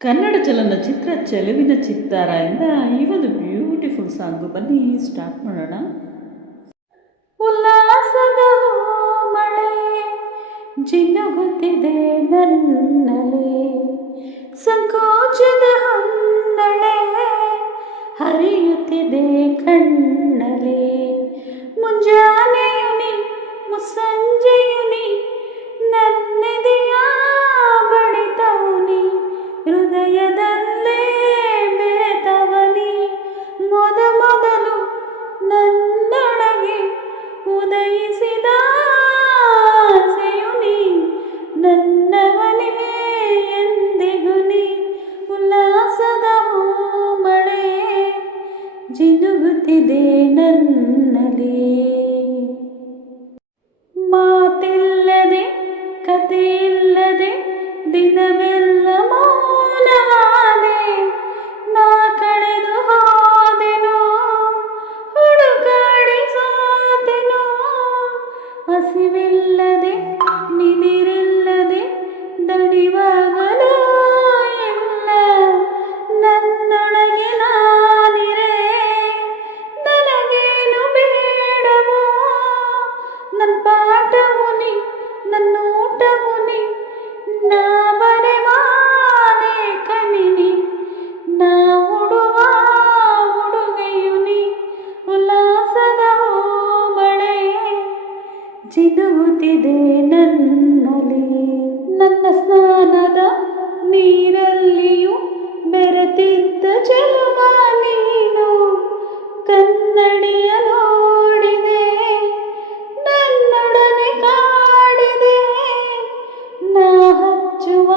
ಕನ್ನಡ ಚಲನಚಿತ್ರ ಚೆಲುವಿನ ಚಿತ್ತಾರ ಇಂದ ಈ ಒಂದು ಬ್ಯೂಟಿಫುಲ್ ಸಾಂಗು ಬನ್ನಿ ಸ್ಟಾರ್ಟ್ ಮಾಡೋಣ. ಉಲ್ಲಾಸದ ಮಳೆ ಜಿನುಗುತ್ತಿದೆ ನನ್ನಲೆ, ಸಂಕೋಚದ ಹೊನ್ನಳೆ ಹರಿಯುತ್ತಿದೆ ಕಣ್ಣಲೆ. ಮುಂಜಾನೆಯುನಿ ಮುಸ್ಸಂಜೆಯುನಿ ನನ್ನೆದೆಯ ಬಡಿತವುನಿ, ಹೃದಯದಲ್ಲೇ ಬೆರೆತವನಿ. ಮೊದಲು ನನ್ನೊಳಗೆ ಉದಯಿಸಿದ ಆಸೆಯುನಿ, ನನ್ನವನೇ ಎಂದಿಗುನಿ. ಉಲ್ಲಾಸದ ಮಳೆ ಜಿನುಗುತ್ತಿದೆ ನನ್ನಲೆ, ಮಾತಿಲ್ಲದೆ ಕಥೆಯಿಲ್ಲದೆ ದಿನವೆಲ್ಲ ಮೌನವಾದೆ. ನಾ ಕಳೆದು ಹೋದೆನೋ ಹುಡುಕಾಡಿ ಸೋತೆನೋ, ಹಸಿವಿಲ್ಲದೆ ನಿದಿರಿಲ್ಲದೆ ದಣಿವಾಗಲೂ ಇಲ್ಲ. ನನ್ನೊಳಗೆ ನಾನಿರೆ ನನಗೇನು ಬೇಡವೋ, ನನ್ನ ಪಾಠವುನಿ ನನ್ನ ಊಟವುನಿ, ನಾ ಬರೆವಾನೆ ಕನಿನಿ, ನಾ ಉಡುವ ಉಡುಗೆಯುನಿ. ಉಲ್ಲಾಸದ ಮಳೆ ಜಿನುಗುತ್ತಿದೆ ನನ್ನಲೆ, ನನ್ನ ಸ್ನಾನದ ನೀರಲ್ಲಿಯೂ ಬೆರೆತಿದ್ದ ಚೆಲುವ ನೀನು. ಕನ್ನಡಿಯ ನೋಡಿದೆ ನನ್ನೊಡನೆ ಕಾಡಿದೆ, ನಾ ಹಚ್ಚುವ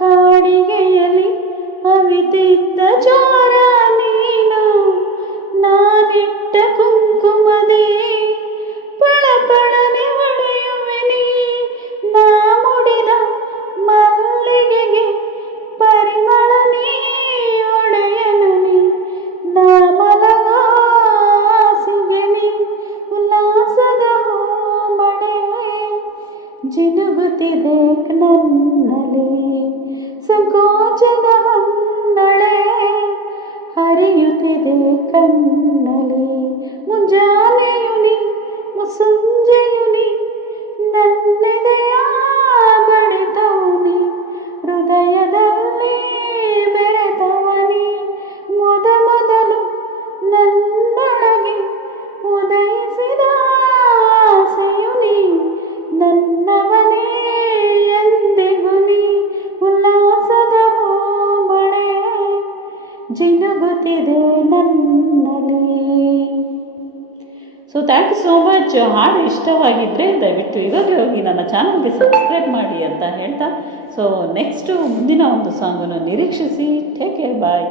ಕಾಡಿಗೆಯಲ್ಲಿ ಅವಿತಿದ್ದ ಜೋರ ನೀನು. ನಾನಿಟ್ಟ ಕುಂಕುಮದಿ ಪಳಪಳನೆ ಹೊಳೆಯುವೆನಿ, ನಾ ಮುಡಿದ ಮಲ್ಲಿಗೆಗೆ ಪರಿಮಳ ನೀ ಒಡೆಯನನಿ, ನಾ ಮಲಗ ಸುಗನಿ. ಉಲ್ಲಾಸದ ಮಳೆ ಜಿನುಗುತ್ತಿದೆ ನನ್ನಲೆ, ಸಂಕೋಚದ ಹೊನ್ನಳೆ ಹರಿಯುತ್ತಿದೆ ಕಣ್ಣಲೆ. ಮುಂಜಾನೆಯುನಿ ಮುಸ್ಸಂಜೆಯುನಿ ನನ್ನೆದೆಯ ಬಡಿತವುನಿ, ಹೃದಯದಲ್ಲಿ ಬೆರೆತವನಿ. ಮೊದಲು ನನ್ನೊಳಗೆ ಉದಯಿಸಿದ ಆಸೆಯುನಿ, ನನ್ನವನೇ ಎಂದಿಗುನಿ. ಉಲ್ಲಾಸದ ಮಳೆ ಜಿನುಗುತ್ತಿದೆ ನನ್ನಲೆ. So thank you so much. ಹಾಡು ಇಷ್ಟವಾಗಿದ್ದರೆ ದಯವಿಟ್ಟು ಇವಾಗಲೇ ಹೋಗಿ ನನ್ನ ಚಾನಲ್ಗೆ ಸಬ್ಸ್ಕ್ರೈಬ್ ಮಾಡಿ ಅಂತ ಹೇಳ್ತಾ, ಸೊ ನೆಕ್ಸ್ಟು ಮುಂದಿನ ಒಂದು ಸಾಂಗನ್ನು ನಿರೀಕ್ಷಿಸಿ. ಟೇಕ್ ಕೇರ್, ಬಾಯ್.